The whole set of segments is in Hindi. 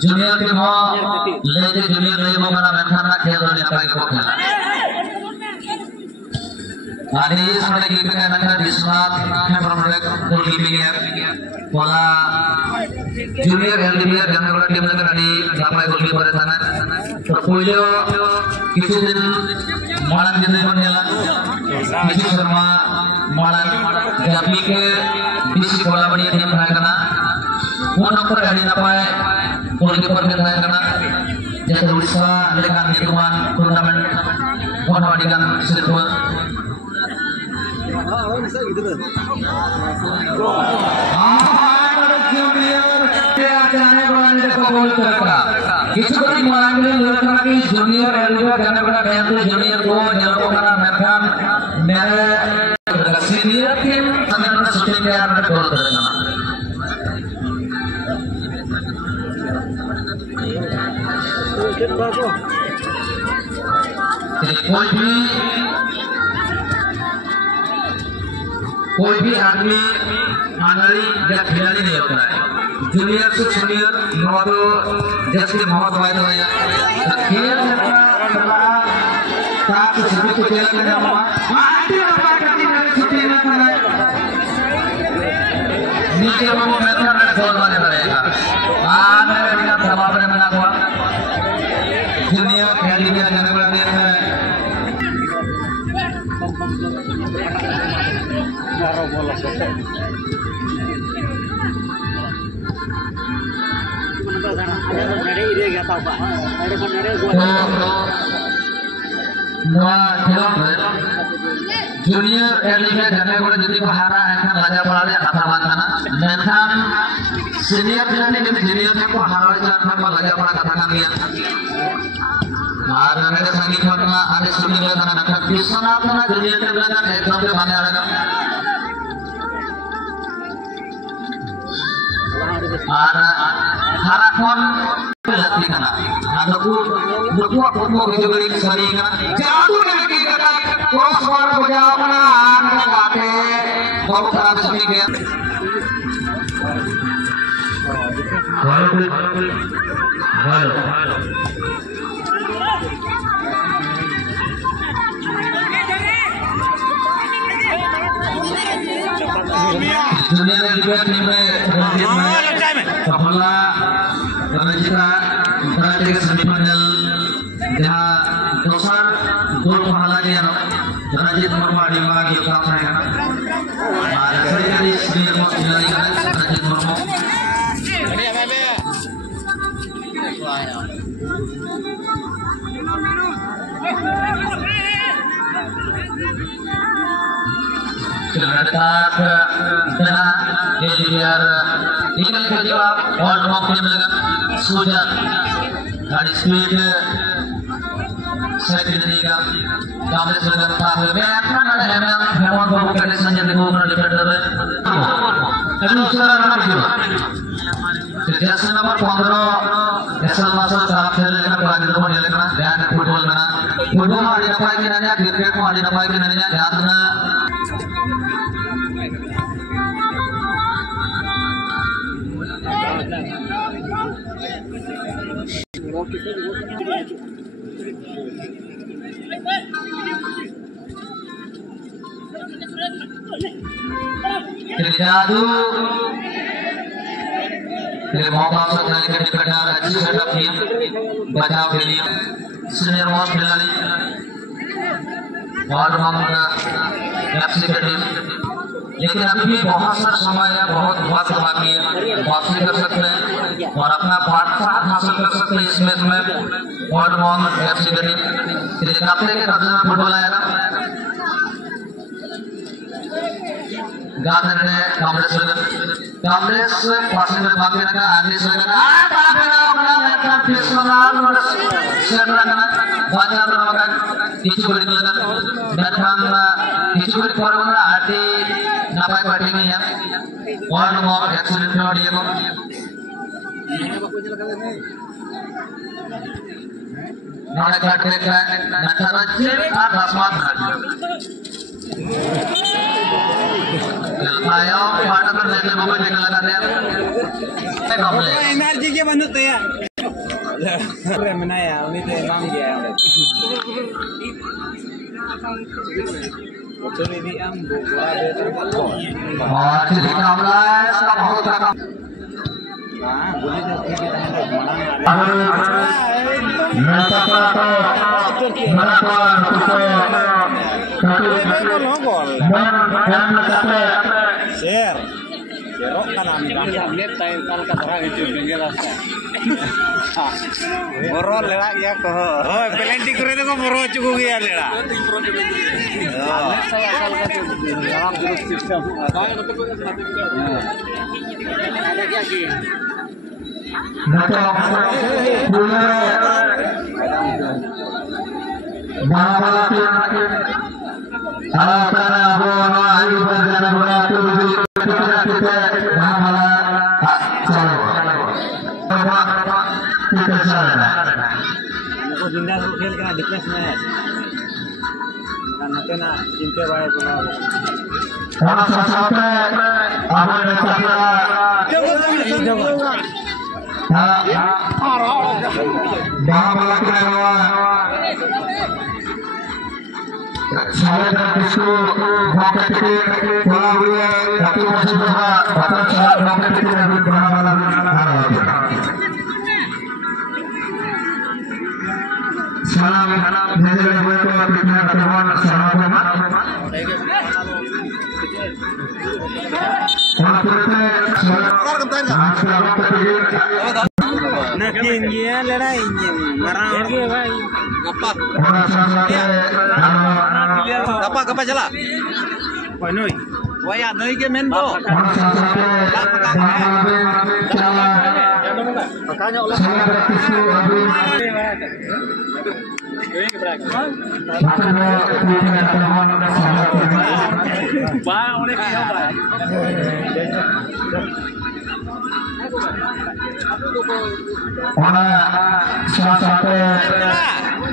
junior tim ho lege junior lege mo kana menhan na khel dole apa ke khela adi sampai kita kana dismat from rek goalkeeping ya wala junior junior dan kalau tim na tadi sampai goalkeeper sana to koilo kichu din malang din kon nyala kichu sama malang japi ke bisi bola badi tim bhai kana one number hari napai goalkeeper ke bhai kana jasa Odisha dengan hitungan turnamen one wadikan setua junior junior ko nyalo kana menhan senior tim tangan shooting player na goal karena कोई भी आदमी आंगली या खिलाड़ी नहीं होता है जूनियर से सीनियर नो तो जैसे बहुत वायद हो गया खेल साथ सभी को खेल करना आंटी अपना करती है छुट्टी में करना नीचे वो मैदान में गोल मारने पड़ेगा मेरे बिना दबाव में बना हुआ जूनियर खिलाड़ी के जनक में junior early jane gore jodi bahara ekhan raja parale kata mangana menhan senior jane jodi junior ko hara jangan ma raja para kata kan dia আর নাকে সঙ্গীত ঘটনা আগে শুনি গেল না না বিশ্বনাথ না জুনিয়র কে বলা না একদম মানে আলাদা আর হারাখন লাগলি না আদকু দুটো ফটো ভিডিওরি সরি না জাদু নাকি কথা ক্রস বার বজাও না আর কাটে বহু খারাপ শুনি গেল ভালো Libya tim Kapala Ranjita berada di semifinal jahah dosan gol pahala dia Ranjit Murma di mana kita lakukan ada sekali senior dari Ranjit Murma sudah dekat ke tengah jadi biar tinggal kerja world map nya mereka sudah dari speed saya tidak ingat kami sudah tahu memang ada memang baru kali saja di bawah defender itu sudah ramai jersey nomor 15 asal masuk saat खेलने का प्रागीण होने लगना ध्यान फुटबॉल में फुटबॉल आदि नपाई के नन्या क्रिकेट आदि नपाई के नन्या ध्यान ना terjadu dari mauka sekali ke dikadar अच्छी सेटअप किया बचाव के लिए सीनियर मोस्ट खिलाड़ी और हम एफसी के टीम लेकिन अभी भी बहुत सा समय है बहुत वक्त बाकी है वापसी कर सकते हैं और अपना पार्ट हासिल कर सकते हैं इस मैच में वर्ल्ड मोहम्मद एफसी के टीम हफ्ते के कब्जे में फुटबॉल आएगा गांधी कांग्रेस पार्टी में बाकी रखा आगे से रखा किसी बड़ी मिलकर किसी बड़ी फॉर्म में आटे नापाई पार्टी में है और लोग एक्सीडेंट में आड़ी है नाले काटने का नचारच्चे आसमान आया पार्ट कर लेने को लेकर लगाते हैं एनर्जी के बनते हैं अरे मैंने यार उन्हीं तो नाम किया है तो नहीं हम बुआ बेटा और ठीक मामला है सब बहुत हां बोले जो share serok kanan lihat saya kalau kata orang itu pinggir rasa moro lera ya ko oh pelentik kore to ko moro chuku gya lera saya asal ka dalam grup system saya betul betul ada क्या की जिंदा खेल के डिफेंस में नते ना चिंते बाय बोला और साथ में आपने कहा हां बाबा के नवा सारे किसको मौका के बोला हुआ काफी मशहूर हुआ पता चला मौका के लिए बना वाला सलाम नजर हुए तो अपना परवान सलाम और nakin dia lera ingin marah dia bhai gapa chala noi waya noi ke men bo makanya ulah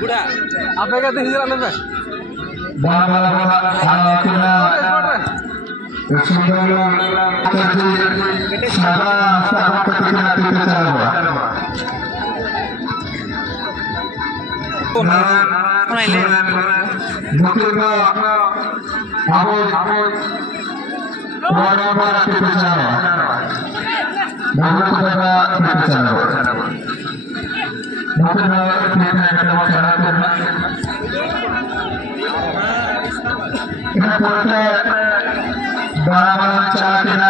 udah apa yang kata hijrah nanti Bagaimana cara kita